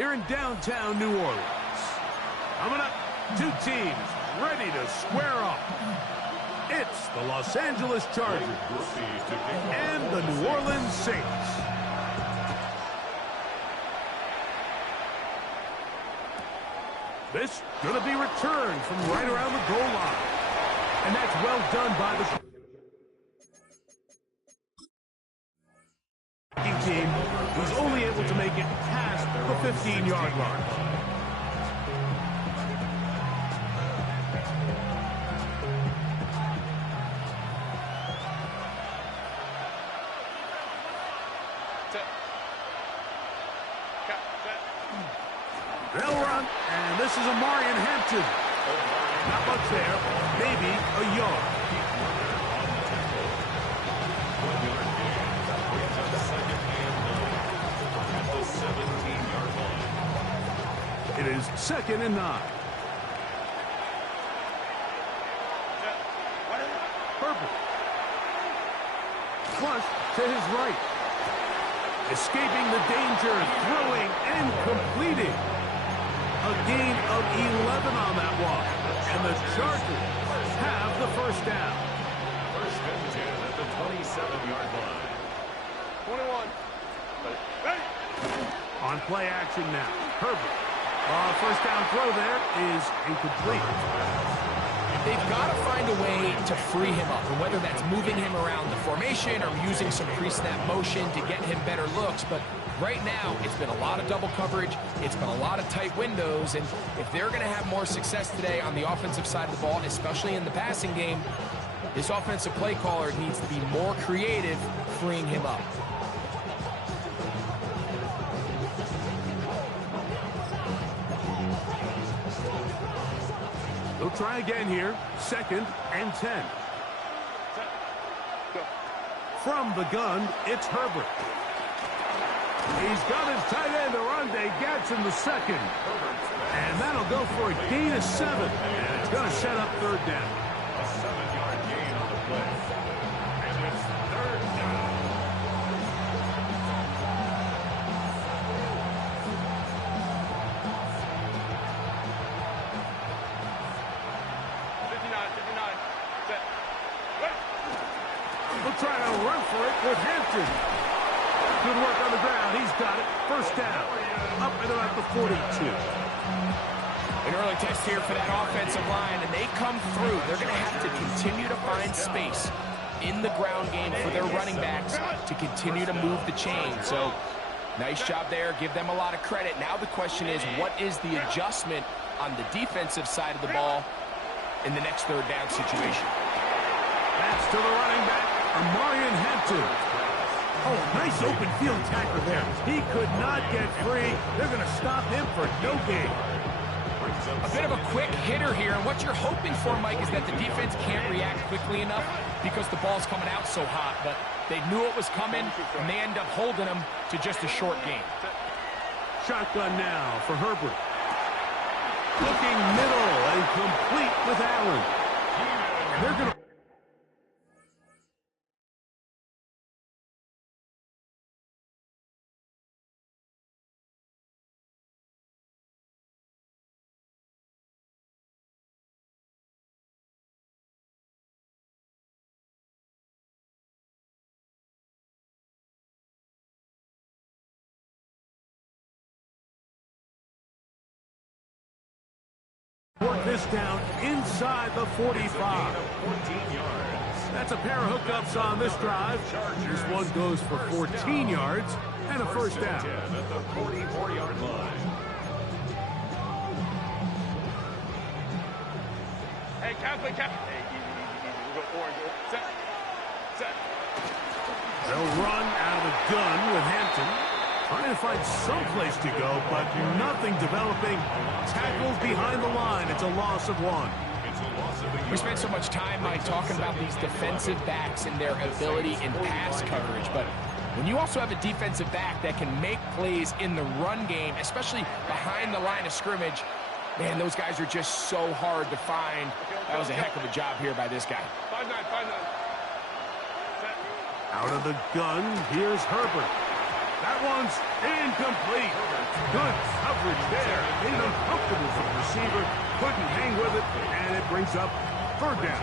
here in downtown New Orleans. Coming up, two teams ready to square off. It's the Los Angeles Chargers and the New Orleans Saints. This going to be returned from right around the goal line. And that's well done by the team, who's only able to make it past the 15-yard line. They'll run, and this is Amarian Hampton. Not much there, maybe a yard. It is 2nd and 9. Herbert. Flush to his right. Escaping the danger, throwing and completing. A gain of 11 on that walk. And the Chargers have the first down. First and 10 at the 27-yard line. 21. Ready. On play action now. Herbert. First down throw there is incomplete. They've got to find a way to free him up, and whether that's moving him around the formation or using some pre-snap motion to get him better looks. But right now, it's been a lot of double coverage. It's been a lot of tight windows. And if they're going to have more success today on the offensive side of the ball, especially in the passing game, this offensive play caller needs to be more creative freeing him up. They'll try again here. 2nd and 10. From the gun, it's Herbert. He's got his tight end, Arundé Gadsden the second. And that'll go for a gain of 7. And it's going to set up 3rd down. A 7-yard gain on the play. And it's 3rd down. We'll try to run for it with Hampton. Good work on the ground. He's got it. First down. Up and about the 42. An early test here for that offensive line, and they come through. They're going to have to continue to find space in the ground game for their running backs to continue to move the chain. So, nice job there. Give them a lot of credit. Now the question is, what is the adjustment on the defensive side of the ball in the next 3rd down situation? That's to the running back, Amarian Hampton. Oh, nice open field tackle there. He could not get free. They're going to stop him for no gain. A bit of a quick hitter here, and what you're hoping for, Mike, is that the defense can't react quickly enough because the ball's coming out so hot, but they knew it was coming, and they end up holding him to just a short gain. Shotgun now for Herbert. Looking middle and complete with Allen. And they're going to... work this down inside the 45. 14 yards. That's a pair of hookups on this drive. This one goes for 14 yards and a first down. 10 at the 44-yard line. Hey, Catholic. Hey, easy. We'll go orange. Set. They'll run out of the gun with Hampton. Trying to find some place to go, but nothing developing. Tackles behind the line. It's a loss of 1. We spent so much time, Mike, talking about these defensive backs and their ability in pass coverage, but when you also have a defensive back that can make plays in the run game, especially behind the line of scrimmage, man, those guys are just so hard to find. That was a heck of a job here by this guy. 5-9. Out of the gun, here's Herbert. That one's incomplete. Good coverage there. Made it uncomfortable for the receiver. Couldn't hang with it, and it brings up third down.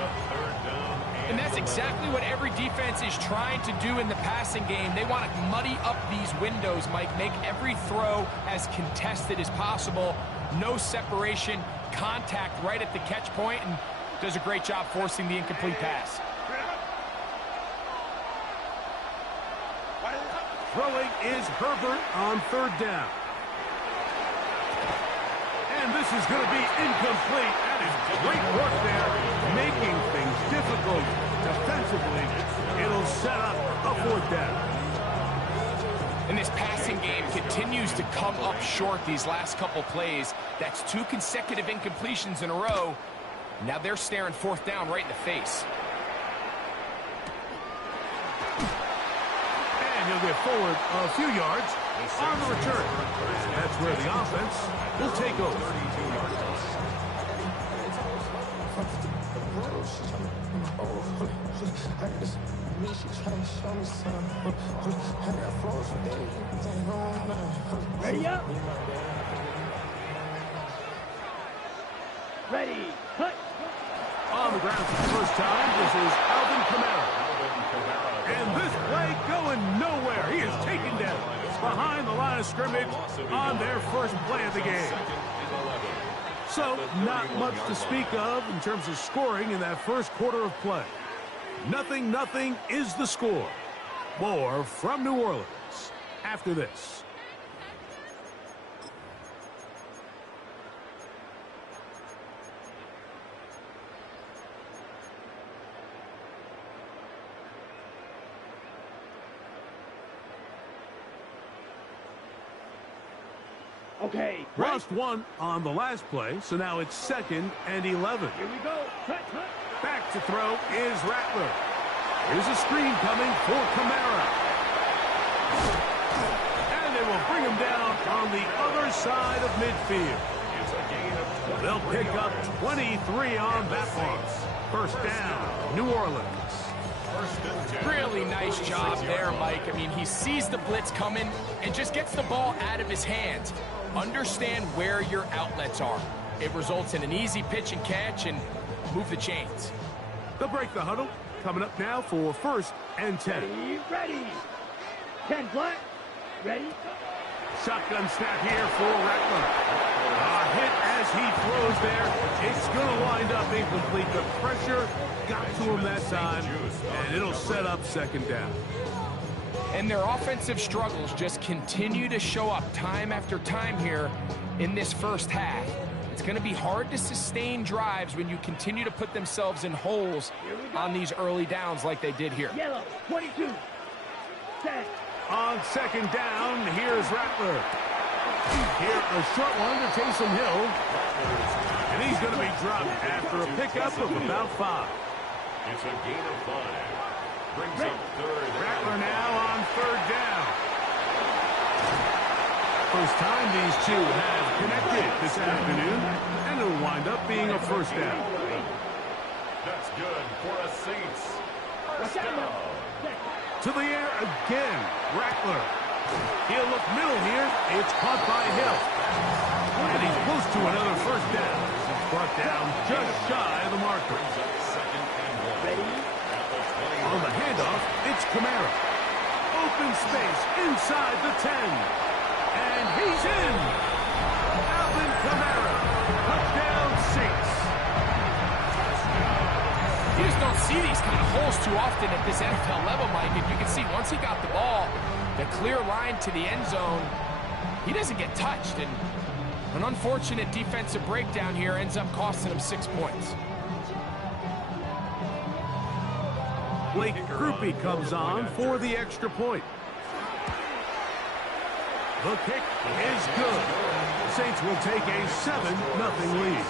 And that's exactly what every defense is trying to do in the passing game. They want to muddy up these windows, Mike, make every throw as contested as possible. No separation, contact right at the catch point, and does a great job forcing the incomplete pass. Throwing is Herbert on third down. And this is going to be incomplete. That is great work there, making things difficult defensively. It'll set up a fourth down. And this passing game continues to come up short these last couple plays. That's 2 consecutive incompletions in a row. Now they're staring fourth down right in the face. And he'll get forward a few yards on the return. That's where the offense will take over. Ready up. Ready. Cut. On the ground for the first time, this is Alvin Kamara. And this play going nowhere. He is taken down behind the line of scrimmage on their first play of the game. So, not much to speak of in terms of scoring in that first quarter of play. 0-0 is the score. More from New Orleans after this. Okay. Lost one on the last play, so now it's 2nd and 11. Here we go. Cut. Back to throw is Rattler. Here's a screen coming for Kamara. And they will bring him down on the other side of midfield. They'll pick up 23 on that one. First down, New Orleans. Really nice job there, Mike. I mean, he sees the blitz coming and just gets the ball out of his hands. Understand where your outlets are. It results in an easy pitch and catch and move the chains. They'll break the huddle. Coming up now for 1st and 10. Ready. 10 black. Ready. Shotgun snap here for Rattler. A hit as he throws there. It's going to wind up incomplete. The pressure got to him that time, and it'll set up 2nd down. And their offensive struggles just continue to show up time after time here in this first half. It's going to be hard to sustain drives when you continue to put themselves in holes on these early downs like they did here. Yellow. 22. Set. On 2nd down, here's Rattler. Here, a short one to Taysom Hill. And he's going to be dropped after a pickup of about 5. It's a gain of 5. Brings up 3rd. Rattler now on 3rd down. First time these two have connected this afternoon, and it'll wind up being a first down. That's good for a Saints. First down. To the air again, Rattler. He'll look middle here. It's caught by Hill. And he's close to another first down. He's brought down just shy of the marker. On the handoff, it's Kamara. Open space inside the 10. And he's in. Alvin Kamara. Touchdown Saints. You just don't see these kind of holes too often at this NFL level, Mike. And you can see once he got the ball, the clear line to the end zone, he doesn't get touched. And an unfortunate defensive breakdown here ends up costing him 6 points. Blake Grupe comes on for the extra point. The kick is good. The Saints will take a 7-0 lead.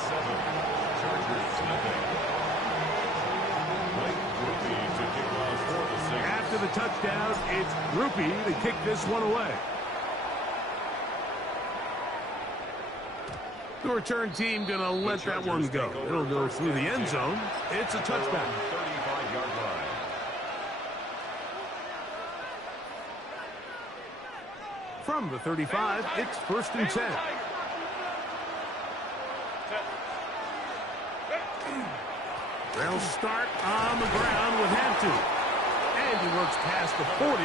After the touchdown, it's Grupe to kick this one away. The return team going to let that one go. It'll go through the end zone. It's a touchback. From the 35, it's 1st and 10. They'll start on the ground with Hampton. And he works past the 40,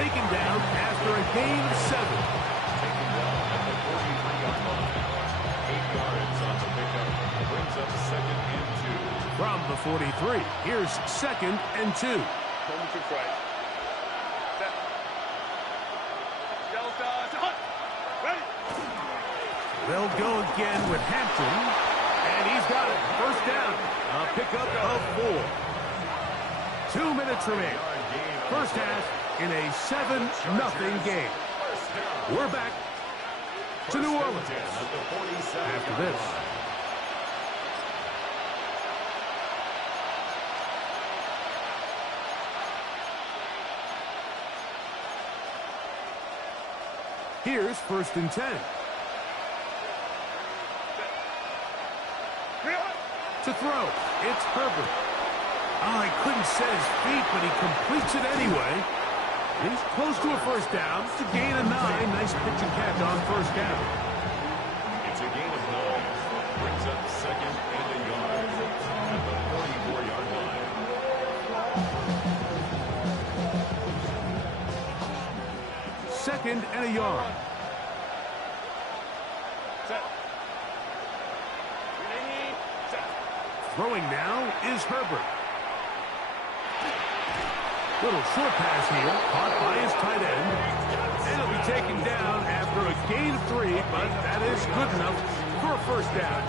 taken down after a gain of 7. Taken down at the 43-yard line. 8 yards on the pickup. Brings up 2nd and 2. From the 43, here's 2nd and 2. Coming to try. Set. Delta to hunt. Ready. They'll go again with Hampton. And he's got it. First down. A pickup of 4. 2 minutes remain. First half in a 7-0 game. We're back to New Orleans after this. Here's 1st and 10. To throw, it's Herbert. Oh, he couldn't set his feet, but he completes it anyway. He's close to a first down. It's a gain of 9. Nice pitch and catch on first down. It's a gain of 9. Brings up 2nd and a yard at the 44-yard line. 2nd and a yard. Set. Ready. Set. Throwing now is Herbert. Little short pass here, caught by his tight end. And he'll be taken down after a gain of 3, but that is good enough for a first down.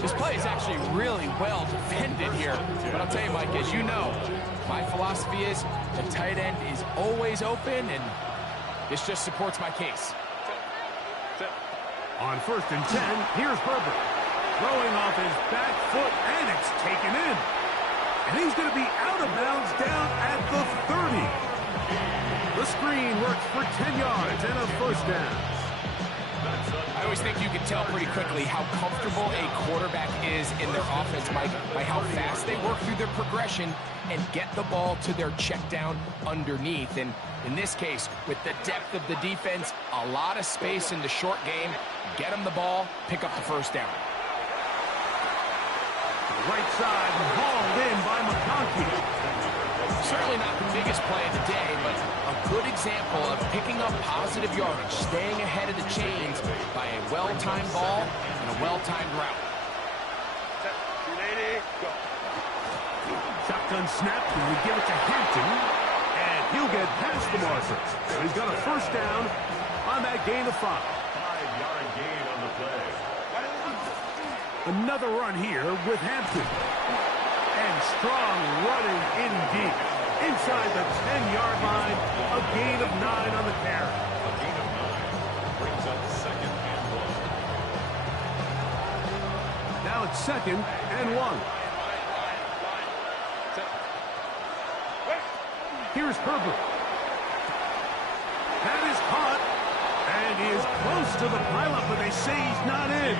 This play is actually really well defended here. But I'll tell you, Mike, as you know, my philosophy is the tight end is always open, and this just supports my case. Set. On 1st and 10, here's Herbert. Throwing off his back foot, and it's taken in. And he's going to be out of bounds down at the 30. The screen works for 10 yards and a first down. I always think you can tell pretty quickly how comfortable a quarterback is in their offense, Mike, by how fast they work through their progression and get the ball to their check down underneath. And in this case, with the depth of the defense, a lot of space in the short game, get them the ball, pick up the first down. Right side, hauled in by McConkey. Certainly not the biggest play of the day, but a good example of picking up positive yardage, staying ahead of the chains by a well-timed ball and a well-timed route. Set. Ready. Go. Shotgun snap, and we give it to Hampton. And he'll get past the marker. So he's got a first down on that gain of 5. 5-yard gain on the play. Another run here with Hampton. And strong running in deep. Inside the 10-yard line, a gain of 9 on the carry. A gain of 9 brings up 2nd and 1. Now it's 2nd and 1. Here's Herbert. That is caught. And he is close to the pileup, but they say he's not in.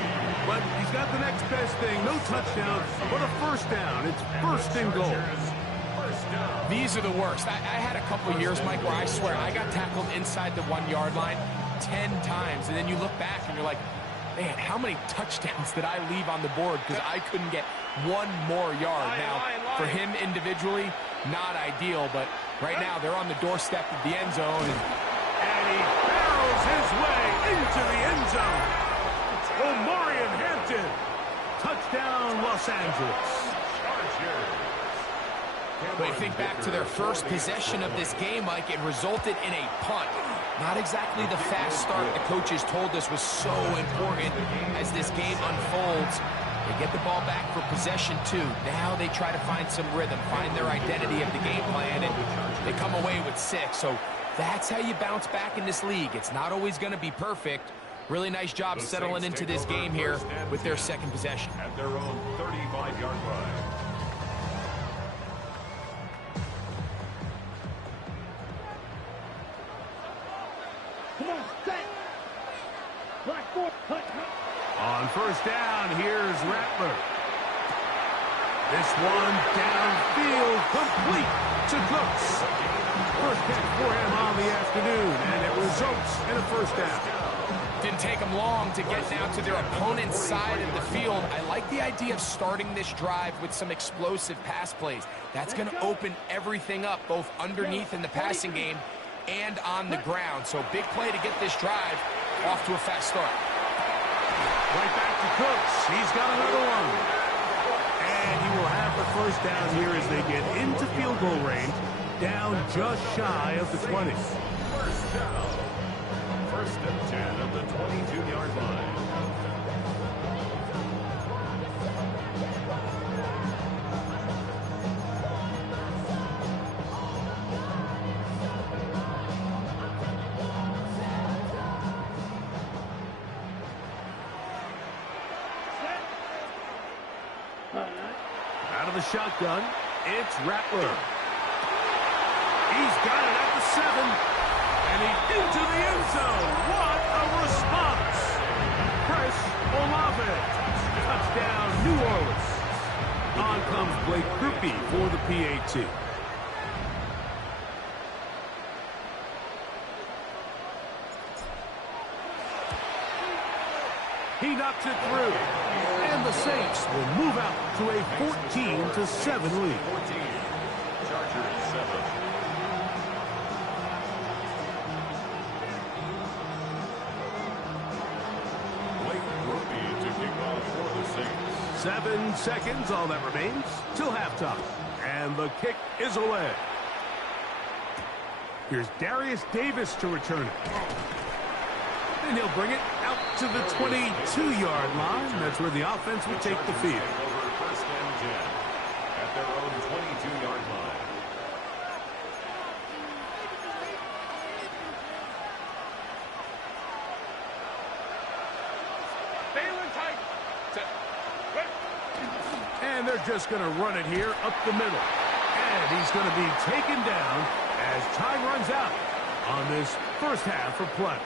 But he's got the next best thing. No touchdown, but a first down. It's 1st and goal. These are the worst. I had a couple years, Mike, where I swear I got tackled inside the 1-yard line 10 times. And then you look back and you're like, man, how many touchdowns did I leave on the board because I couldn't get one more yard? Now, for him individually, not ideal, but right now they're on the doorstep of the end zone. And he barrels his way into the end zone. Omarion Hampton. Touchdown, Los Angeles. But you think back to their first possession of this game, Mike, it resulted in a punt. Not exactly the fast start the coaches told us was so important as this game unfolds. They get the ball back for possession 2. Now they try to find some rhythm, find their identity of the game plan, and they come away with 6. So that's how you bounce back in this league. It's not always going to be perfect. Really nice job settling into this game here with their second possession. At their own 35-yard line. Come on, set. Black 4, hut. On first down, here's Rattler. This one downfield, complete to Cooks. First catch for him on the afternoon, and it results in a first down. Didn't take them long to get now to their opponent's side of the field. I like the idea of starting this drive with some explosive pass plays. That's going to open everything up, both underneath in the passing game and on the ground. So big play to get this drive off to a fast start. Right back to Cooks. He's got another one. And he will have the first down here as they get into field goal range, down just shy of the 20. First down. First and 10 at the 22-yard line. Out of the shotgun, it's Rattler. He's got it at the 7. And he's into the end zone. What a response. Chris Olave. Touchdown, New Orleans. On comes Blake Krupe for the PAT. He knocks it through. And the Saints will move out to a 14-7 lead. 14. Chargers 7. Blake Krupe to kick off for the Saints. 7 seconds, all that remains, till halftime. And the kick is away. Here's Darius Davis to return it. And he'll bring it out to the 22-yard line. That's where the offense will take the field. Over first and 10 at their own 22-yard line. Balin tight. And they're just going to run it here up the middle. And he's going to be taken down as time runs out on this first half of play.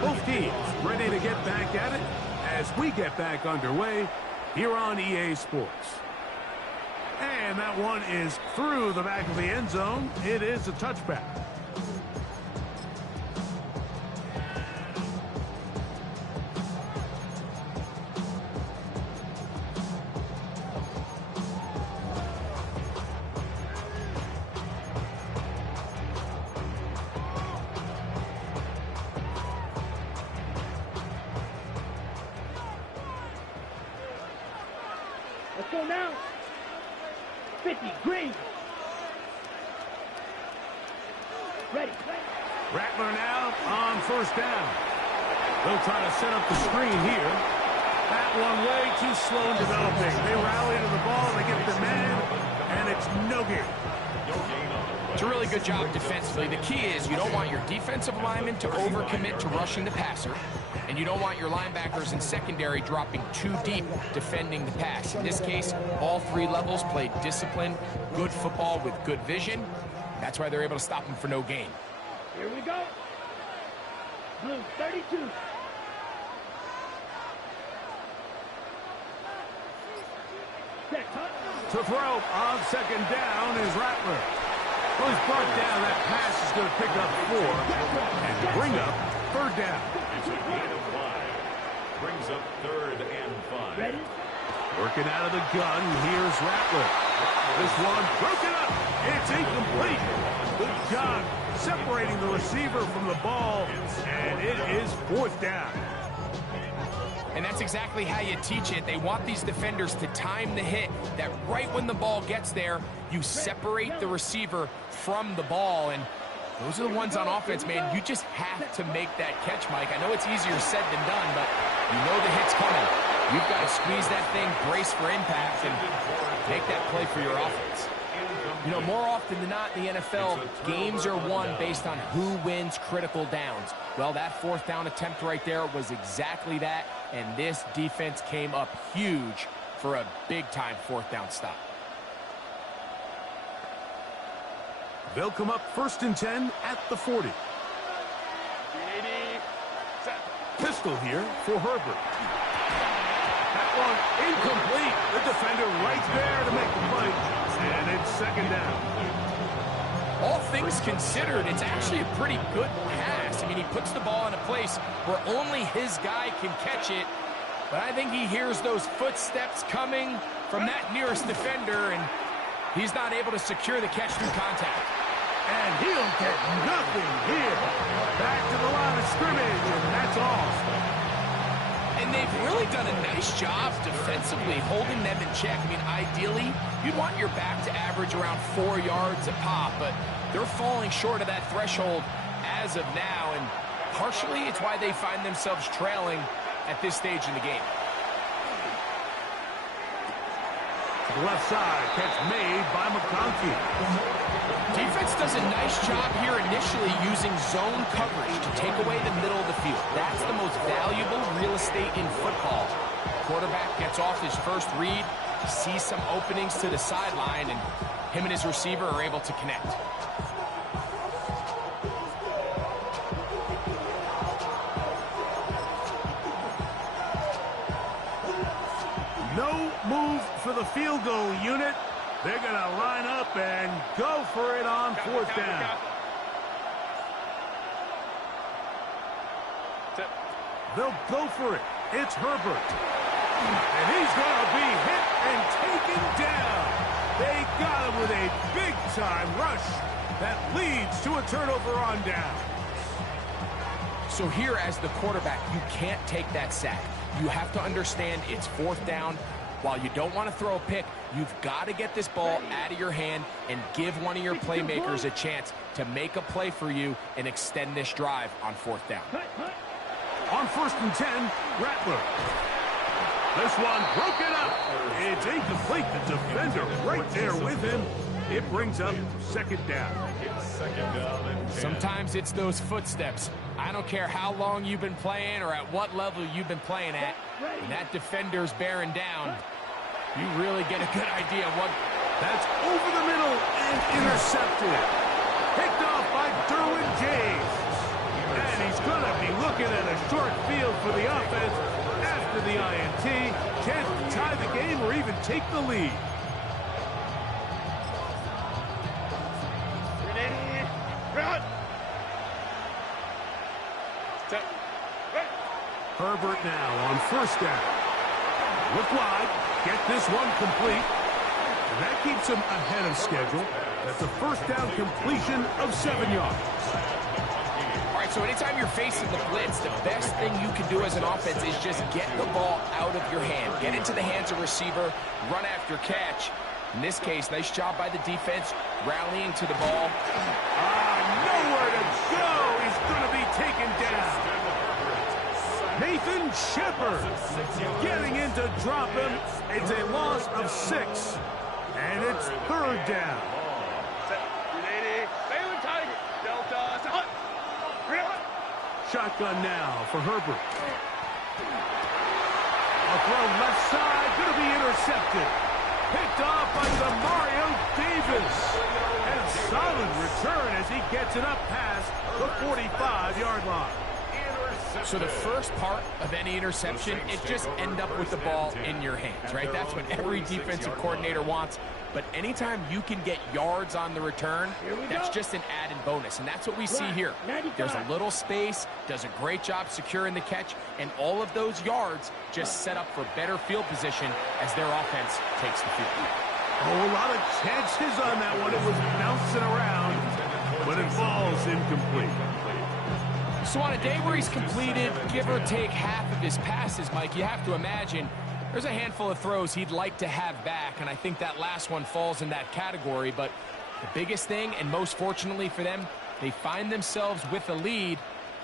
Both teams ready to get back at it as we get back underway here on EA Sports. And that one is through the back of the end zone. It is a touchback. Let's go now. 50, green. Ready. Rattler now on first down. They'll try to set up the screen here. That one way too slow in developing. They rally to the ball, they get the man, and it's no gain. It's a really good job defensively. The key is you don't want your defensive linemen to overcommit to rushing the passer, and you don't want your linebackers and secondary dropping too deep defending the pass. In this case, all three levels played disciplined, good football with good vision. That's why they're able to stop them for no gain. Here we go. Blue 32. To throw on second down is Rattler. Well, he's brought down. That pass is going to pick up 4 and to bring up third down. It's a gain of 5. Brings up third and 5. Ready? Working out of the gun, here's Rattler. This one broken up. It's incomplete. Good job separating the receiver from the ball, and it is fourth down. And that's exactly how you teach it. They want these defenders to time the hit, that right when the ball gets there, you separate the receiver from the ball. And those are the ones on offense, man. You just have to make that catch, Mike. I know it's easier said than done, but you know the hit's coming. You've got to squeeze that thing, brace for impact, and make that play for your offense. You know, more often than not in the NFL, games are won based on who wins critical downs. Well, that fourth down attempt right there was exactly that, and this defense came up huge for a big-time fourth down stop. They'll come up 1st and 10 at the 40. Pistol here for Herbert. That one incomplete. The defender right there to make the play. And it's 2nd down. All things considered, it's actually a pretty good pass. I mean, he puts the ball in a place where only his guy can catch it. But I think he hears those footsteps coming from that nearest defender, and he's not able to secure the catch through contact. And he'll get nothing here. Back to the line of scrimmage, and that's all. And they've really done a nice job defensively holding them in check. I mean, ideally, you'd want your back to average around 4 yards a pop, but they're falling short of that threshold as of now, and partially it's why they find themselves trailing at this stage in the game. To the left side, catch made by McConkey. Defense does a nice job here initially using zone coverage to take away the middle of the field. That's the most valuable real estate in football. Quarterback gets off his first read, sees some openings to the sideline, and him and his receiver are able to connect. No move for the field goal unit. They're going to line up and go for it on 4th down. They'll go for it. It's Herbert. And he's going to be hit and taken down. They got him with a big-time rush that leads to a turnover on down. So here as the quarterback, you can't take that sack. You have to understand it's 4th down. While you don't want to throw a pick, you've got to get this ball out of your hand and give one of your playmakers a chance to make a play for you and extend this drive on 4th down. On 1st and 10, Rattler. This one broken up. It's incomplete. The defender right there with him. It brings up 2nd down. Sometimes it's those footsteps. I don't care how long you've been playing or at what level you've been playing at. When that defender's bearing down, you really get a good idea of what... That's over the middle and intercepted. Picked off by Derwin James. And he's going to be looking at a short field for the offense after the INT. Chance to tie the game or even take the lead. Herbert now on 1st down. Look wide. Get this one complete. And that keeps him ahead of schedule. That's a 1st down completion of 7 yards. All right, so anytime you're facing the blitz, the best thing you can do as an offense is just get the ball out of your hand. Get into the hands of receiver, run after catch. In this case, nice job by the defense, rallying to the ball. Nowhere to go. He's going to be taken down. Nathan Shepard getting in to drop him. It's a loss of 6. And it's 3rd down. Shotgun now for Herbert. A throw left side, going to be intercepted. Picked off by Demario Davis. And solid return as he gets it up past the 45-yard line. So the first part of any interception, it just end up with the ball in your hands, right? That's what every defensive coordinator wants. But anytime you can get yards on the return, that's just an added bonus. And that's what we see here. There's a little space, does a great job securing the catch, and all of those yards just set up for better field position as their offense takes the field. Oh, a lot of chances on that one. It was bouncing around, but it falls incomplete. So on a day where he's completed, give or take half of his passes, Mike, you have to imagine there's a handful of throws he'd like to have back, and I think that last one falls in that category. But the biggest thing, and most fortunately for them, they find themselves with a lead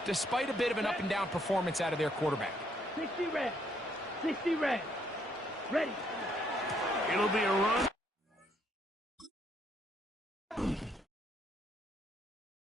despite a bit of an up-and-down performance out of their quarterback. 60 reps. 60 red. Ready. It'll be a run.